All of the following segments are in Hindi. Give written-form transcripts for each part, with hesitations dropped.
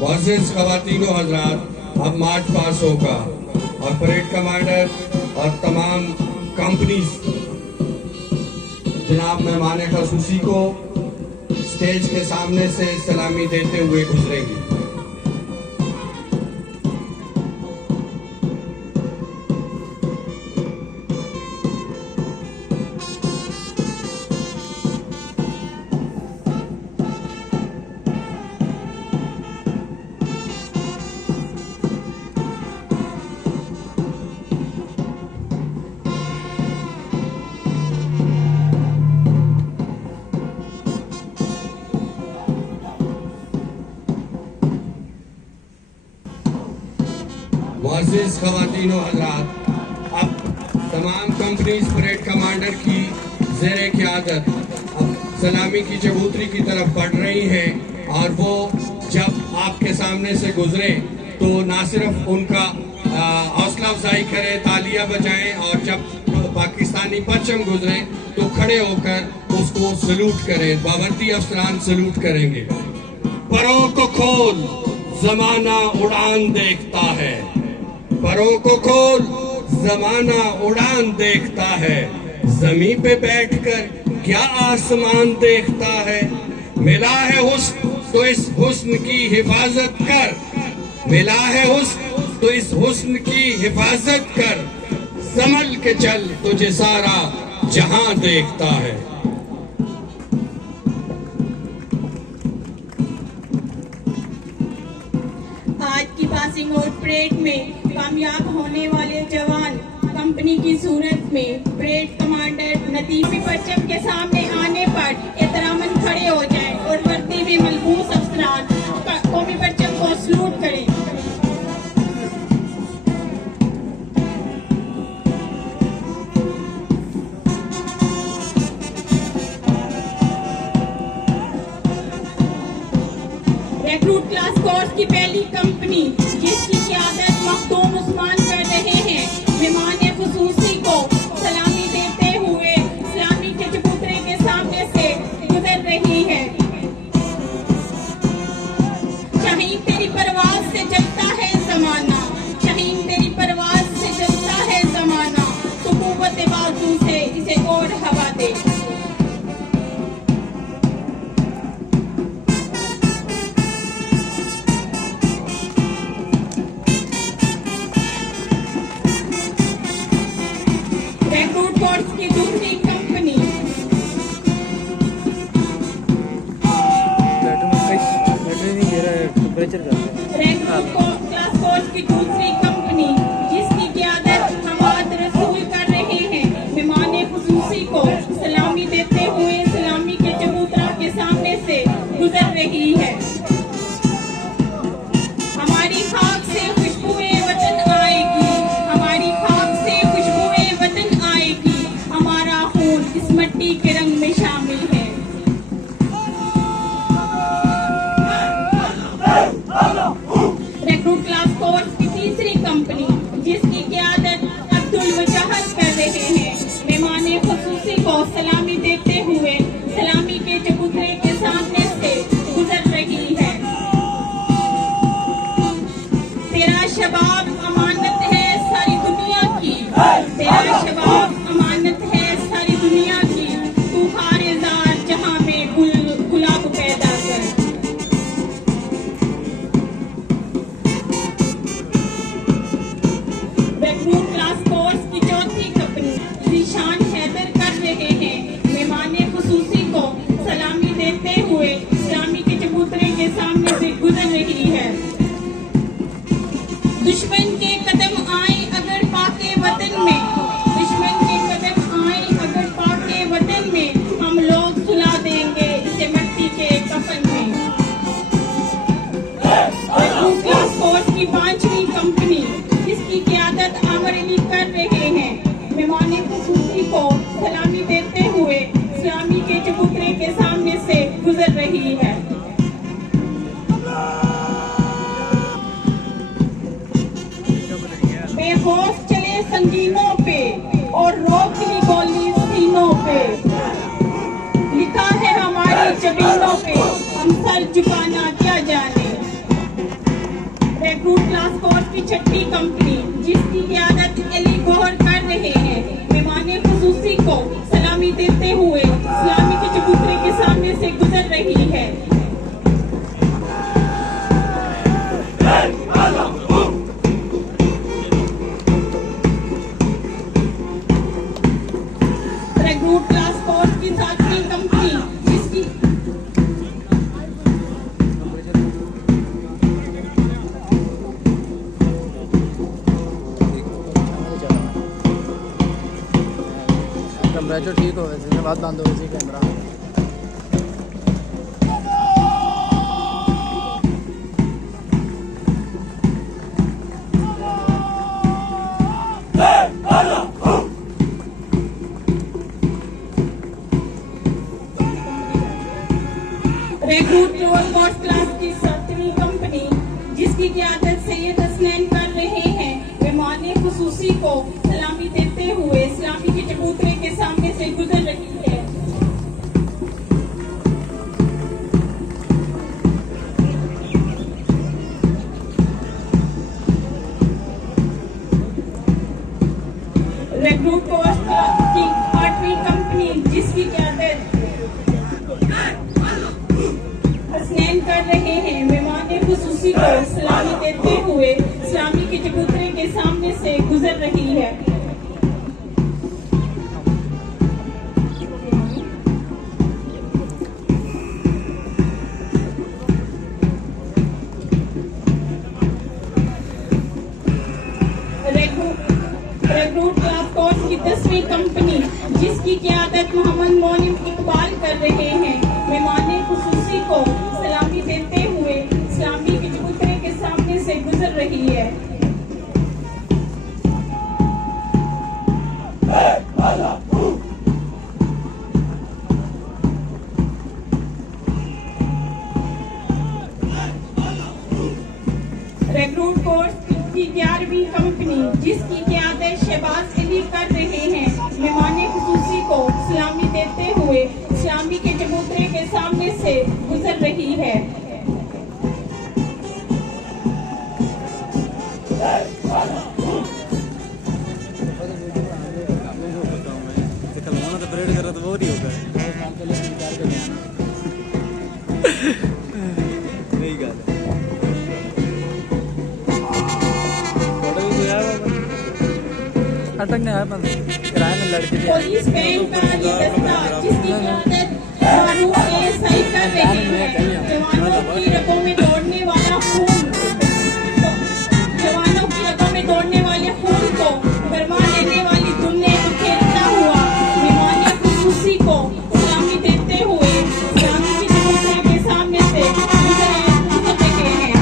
मुअज़्ज़िज़ ख़वातीनो हज़रात, अब मार्च पास होगा और परेड कमांडर और तमाम कंपनीज जनाब मेहमान ख़ुसूसी को स्टेज के सामने से सलामी देते हुए गुजरेंगे। मुअज़्ज़िज़ ख़वातीनो हज़रात, अब तमाम कंपनीज परेड कमांडर की ज़ेरे क़यादत अब सलामी की चबूतरी की तरफ बढ़ रही हैं और वो जब आपके सामने से गुजरे तो ना सिर्फ उनका हौसला अफजाई करें, तालियां बजाएं और जब पाकिस्तानी परचम गुजरे तो खड़े होकर उसको सलूट करें। बावर्दी अफसरान सलूट करेंगे। परों को खोल, ज़माना उड़ान देखता है। परों को खोल, ज़माना उड़ान देखता है। ज़मीन पे बैठकर क्या आसमान देखता है। मिला है हुस्न तो इस हुस्न की हिफाजत कर। मिला है हुस्न तो इस हुस्न की हिफाजत कर। संभल के चल, तुझे सारा जहां देखता है। आज की पासिंग आउट परेड में कामयाब होने वाले जवान कंपनी की सूरत में परेड कमांडर नतीफी परचम के सामने आने पर एहतरामन खड़े हो जाएं और वर्दी में मलबूस अफसरान कौमी परचम को सलूट करें। रिक्रूट क्लास कोर्स की पहली कंपनी जिसकी क़यादत मखदूम उस्मान कर रहे हैं, मेहमान ख़ुसूसी को सलामी देते हुए इस्लामी के चबूतरे के सामने से गुजर रही है। शाहीन तेरी परवाज़ से जलता है ज़माना, शाहीन तेरी परवाज़ से जलता है ज़माना, तो कुव्वत बाजू से इसे और हवा दे। रिक्रूट कोर्स की दूसरी कंपनी रिक्रूट क्लास कोर्स की दूसरी कंपनी जिसकी क़यादत हमाद रसूल कर रहे हैं, मेहमान ख़ुसूसी को सलामी देते हुए सलामी के चबूतरा के सामने से गुजर रही है। हमारी खाक से खुशबुए वतन आएगी, हमारी खाक से खुशबुए वतन आएगी, हमारा खून इस मिट्टी के रंग में शामिल है। रिक्रूट क्लास कोर्स की तीसरी कंपनी जिसकी क़यादत अब्दुल वजाहत कर रहे हैं, मेहमान ख़ुसूसी को सलामी देते हुए सलामी के चबूतरे के सामने से गुजर रही है। तेरा शबाब अमानत है सारी दुनिया की, तेरा शबाब अमानत है सारी दुनिया की, तू हारेज़ार जहां में गुलाब पैदा कर। रिक्रूट क्लास कोर्स की चौथी कंपनी ज़ीशान हैदर कर रहे हैं, मेहमान ख़ुसूसी को सलामी देते हुए इस्लामी के चबूतरे के सामने से गुजर रही है। दुश्मन के कदम आए अगर पाके वतन में, दुश्मन के कदम आए अगर पाके वतन में, हम लोग सुला देंगे इसे मिट्टी के कफन में। रिक्रूट क्लास कोर्स की पांचवी कंपनी जिसकी क़यादत आमर अली कर रहे हैं, मेहमान ख़ुसूसी को सलामी देते हुए इस्लामी के चबूतरे के सामने से गुजर रही है। बेखौफ चले संगीनों पे और रोक ली गोली सीनों पे, लिखा है हमारी जबीनों पे हम सर झुकाना क्या जाने। की छठी कंपनी जिसकी क़यादत अली गौहर कर रहे हैं, मेहमान खुसूसी को सलामी देते हुए इस्लामी के चबूतरे के सामने से गुजर रही है। रेक्रूट ट्रांसपोर्ट की 7वीं कंपनी जिसकी कैमरा जो ठीक हो वैसे बात बंद हो वैसे कैमरा रेक्रूट ट्रांसपोर्ट क्लास की 7वीं कंपनी जिसकी क़यादत सैयद हसनैन कर रहे हैं, मेहमान खुसूसी को सलामी देते हुए इस्लामी के चबूतरे के सामने से गुजर रही है। रेक्रूट ट्रांसपोर्ट की 8वीं कंपनी जिसकी क़यादत हसनैन कर रहे हैं, मेहमान खुसूसी को सलामी देते हुए इस्लामी के चबूतरे के सामने से गुजर रही है। रेक्रूट ट्रांसपोर्ट की 10वीं कंपनी जिसकी क़यादत मोहम्मद मोनिम इकबाल कर रहे हैं, मेहमान खुसूसी को सलामी देते हुए इस्लामी के चबूतरे के सामने से गुजर रही है। रेक्रूट कोर्स की 11वीं कंपनी जिसकी क़यादत शहबाज अली कर रहे हैं, मेहमान खुसूसी को सलामी देते हुए इस्लामी के चबूतरे के सामने से गुजर रही है। परेड कर रहा तो वो नहीं होगा नहीं गल अटक ने है बंद किराए में लड़के पुलिस बैंक का ये दस्ता जिसकी क़यादत फारूक सही कर रही है, जवानों की रगों में दौड़ने वाला खून जवानों की रगों में दौड़ने वाले खून को गरमा लेने वाली तुमने खेलता हुआ मेहमान खुसूसी को सलामी देते हुए इस्लामी के चबूतरे के सामने से गुजर रहे हैं।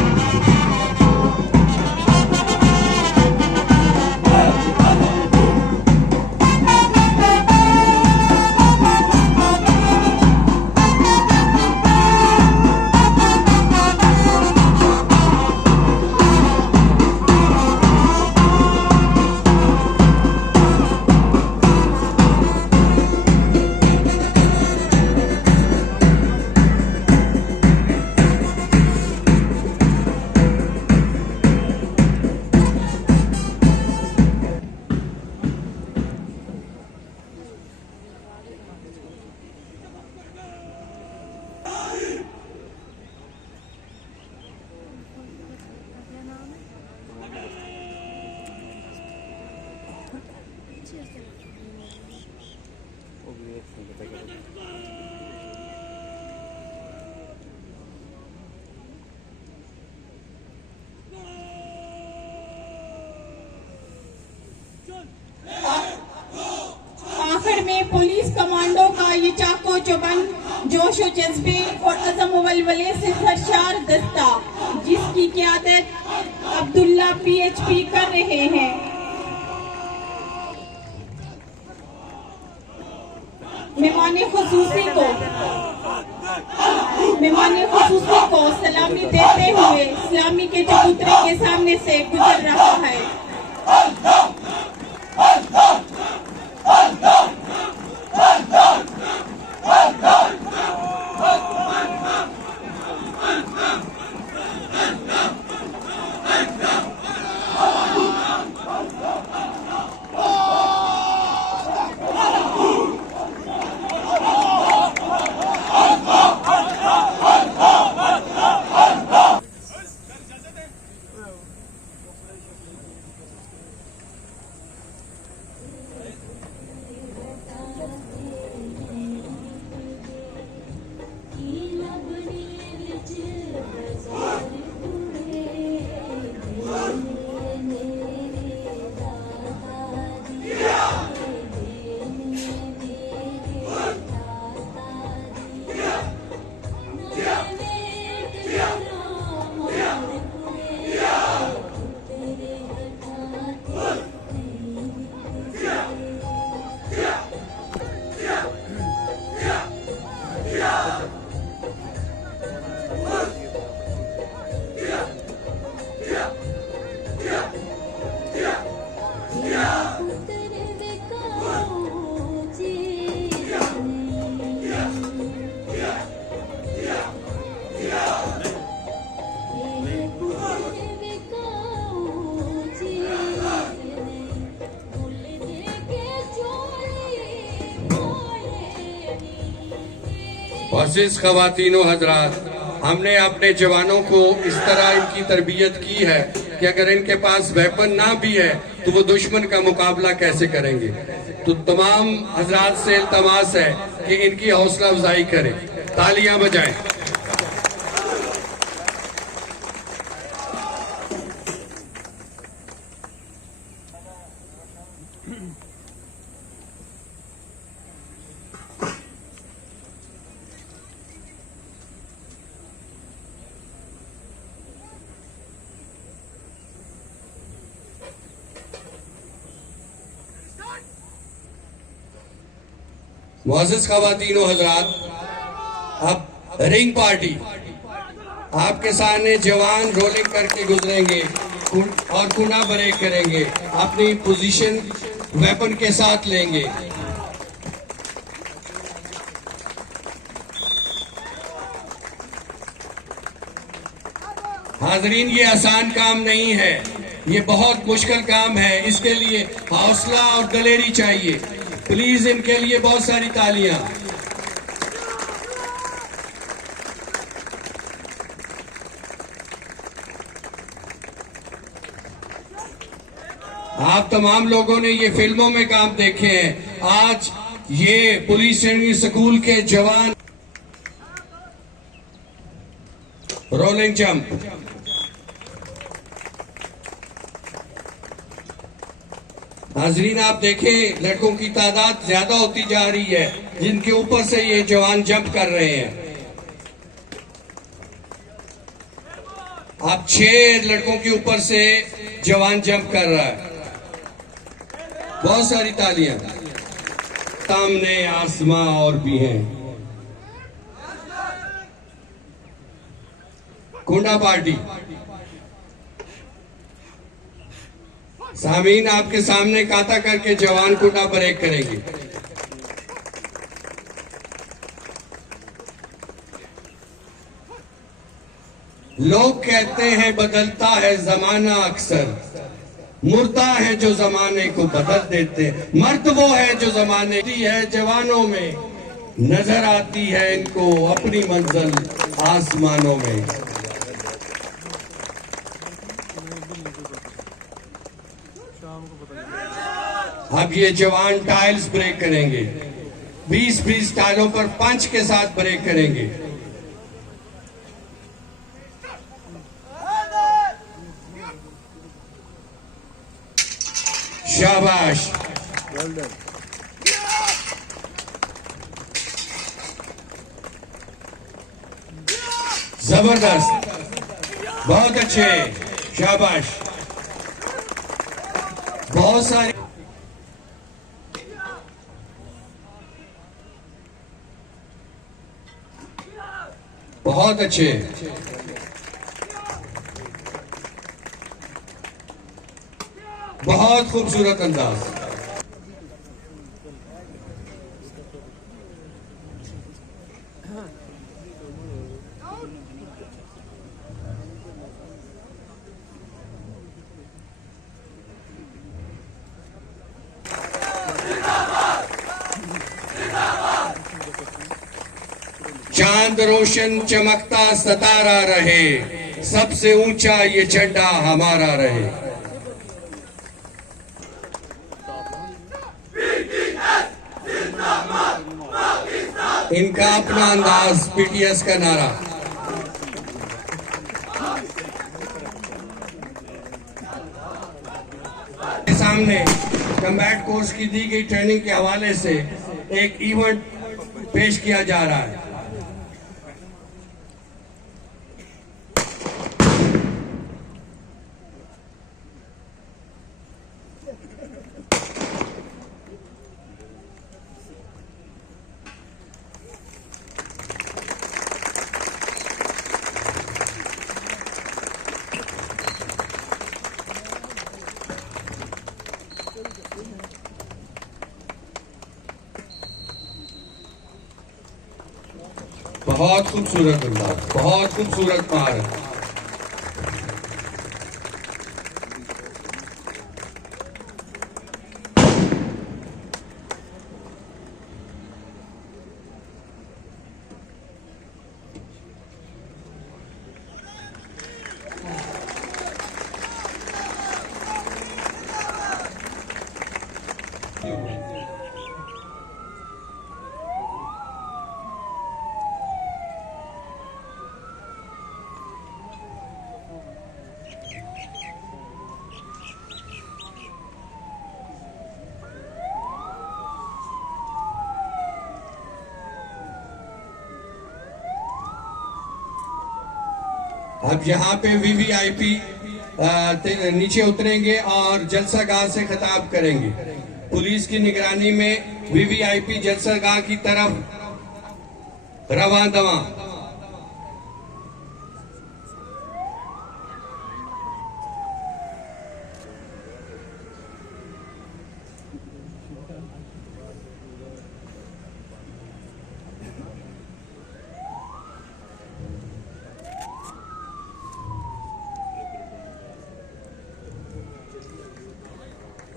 आखिर में पुलिस कमांडो का ये चाको चौबंद जोश और जज्बे और अज़म वलवले से सरशार दस्ता जिसकी क़यादत अब्दुल्ला PHP कर रहे हैं, मेहमान खुसूसी को सलामी देते हुए इस्लामी के चबूतरे के सामने से गुजर रहा है। मोअज़्ज़िज़ ख़वातीनो हज़रात, हमने अपने जवानों को इस तरह इनकी तरबियत की है कि अगर इनके पास वेपन ना भी है तो वो दुश्मन का मुकाबला कैसे करेंगे। तो तमाम हजरात से इल्तमास है कि इनकी हौसला अफजाई करें, तालियां बजाएं। मुअज़्ज़िज़ ख़वातीनो हज़रात, अब रिंग पार्टी आपके सामने जवान रोलिंग करके गुजरेंगे और कुना ब्रेक करेंगे, अपनी पोजीशन वेपन के साथ लेंगे। हाजरीन, ये आसान काम नहीं है, ये बहुत मुश्किल काम है। इसके लिए हौसला और दलेरी चाहिए। प्लीज इनके लिए बहुत सारी तालियां। आप तमाम लोगों ने ये फिल्मों में काम देखे हैं। आज ये पुलिस ट्रेनिंग स्कूल के जवान रोलिंग जंप, हाजरीन आप देखें लड़कों की तादाद ज्यादा होती जा रही है जिनके ऊपर से ये जवान जंप कर रहे हैं। अब 6 लड़कों के ऊपर से जवान जंप कर रहा है। बहुत सारी तालियां। सामने आसमां और भी हैं। कुंडा पार्टी, सामीन आपके सामने काता करके जवान कुंडा ब्रेक करेंगे। लोग कहते हैं बदलता है जमाना, अक्सर मुर्दा है जो जमाने को बदल देते। मर्द वो है जो जमाने की है जवानों में, नजर आती है इनको अपनी मंजिल आसमानों में। अब ये जवान टाइल्स ब्रेक करेंगे। 20-20 टाइलों पर पंच के साथ ब्रेक करेंगे। शाबाश, जबरदस्त, बहुत अच्छे, शाबाश। बहुत सारी, बहुत अच्छे। बहुत खूबसूरत अंदाज। चांद रोशन चमकता सतारा रहे, सबसे ऊंचा ये झंडा हमारा रहे। इनका अपना अंदाज, पीटीएस का नारा। सामने कम्बैट कोर्स की दी गई ट्रेनिंग के हवाले से एक इवेंट पेश किया जा रहा है। बहुत खूबसूरत अंदाज, बहुत खूबसूरत महारत। अब यहाँ पे वीवीआईपी नीचे उतरेंगे और जलसागाह से खिताब करेंगे। पुलिस की निगरानी में वीवीआईपी जलसागाह की तरफ रवां दवां।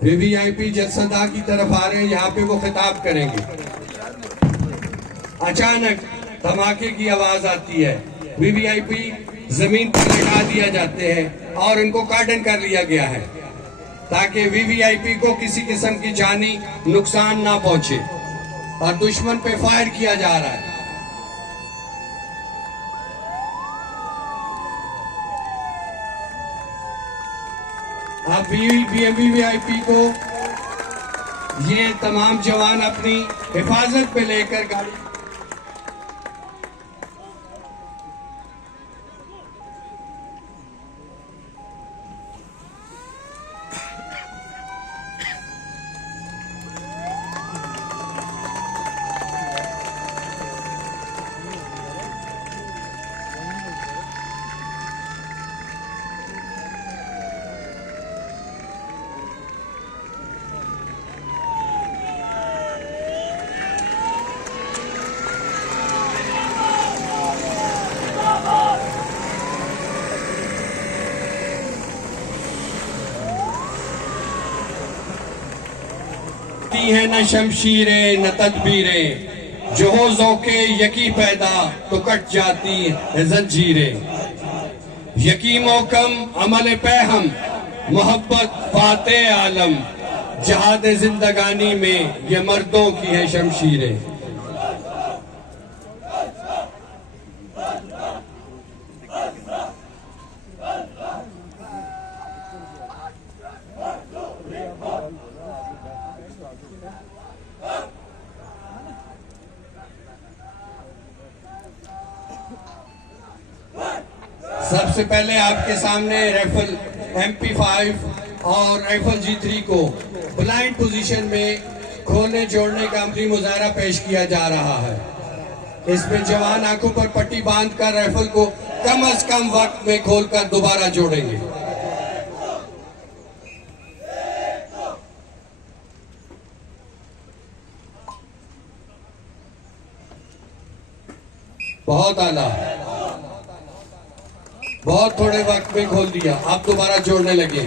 वीवीआईपी जलसागाह की तरफ आ रहे हैं, यहाँ पे वो खिताब करेंगे। अचानक धमाके की आवाज आती है। वीवीआईपी जमीन पर लगा दिया जाते हैं और इनको कार्डन कर लिया गया है ताकि वीवीआईपी को किसी किस्म की जानी नुकसान ना पहुंचे, और दुश्मन पे फायर किया जा रहा है। अब वीवीआईपी को ये तमाम जवान अपनी हिफाजत पे लेकर गाड़ी है न शमशीरें न तदबीरें, जो हो ज़ौक़े यकी पैदा तो कट जाती है जंजीरें। यकी मोकम अमल पैहम मोहब्बत फाते आलम, जहाद जिंदगानी में ये मर्दों की है शमशीरें। सबसे पहले आपके सामने राइफल MP5 और राइफल G3 को ब्लाइंड पोजीशन में खोलने जोड़ने का अमली मुजाहरा पेश किया जा रहा है। इसमें जवान आंखों पर पट्टी बांधकर राइफल को कम से कम वक्त में खोलकर दोबारा जोड़ेंगे। बहुत आला, बहुत थोड़े वक्त में खोल दिया। आप दोबारा जोड़ने लगे।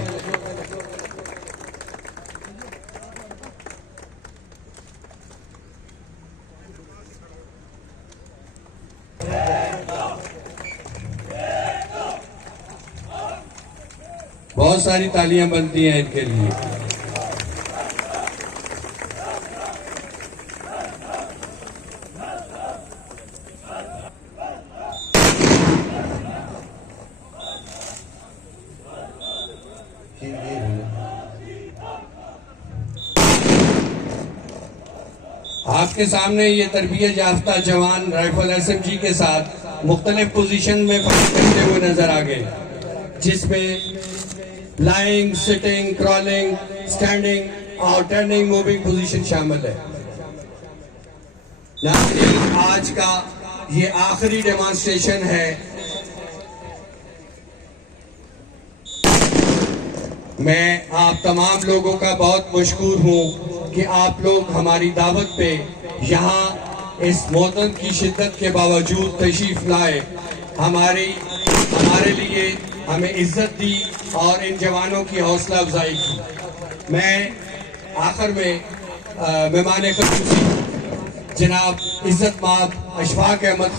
बहुत सारी तालियां बनती हैं इनके लिए। आपके सामने ये तरबियत याफ्ता जवान राइफल SMG के साथ मुख्तलिफ पोजीशन में फायर करते हुए नजर आ गए, जिसमें लाइंग, सिटिंग, क्रॉलिंग, स्टैंडिंग और टर्निंग मूविंग पोजीशन शामिल है। नाज़रीन, आज का ये आखिरी डेमोन्स्ट्रेशन है। मैं आप तमाम लोगों का बहुत मशकूर हूँ कि आप लोग हमारी दावत पे यहाँ इस मौतन की शिद्दत के बावजूद तशरीफ लाए, हमारे लिए हमें इज्जत दी और इन जवानों की हौसला अफजाई की। मैं आखिर में मेहमान ख़ुसूसी जनाब इज्जत माब अशफाक अहमद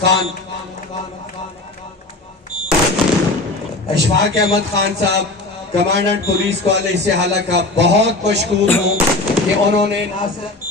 खान साहब, कमांडेंट पुलिस कॉलेज से हालांकि बहुत मशकूर हूँ कि उन्होंने ना सिर्फ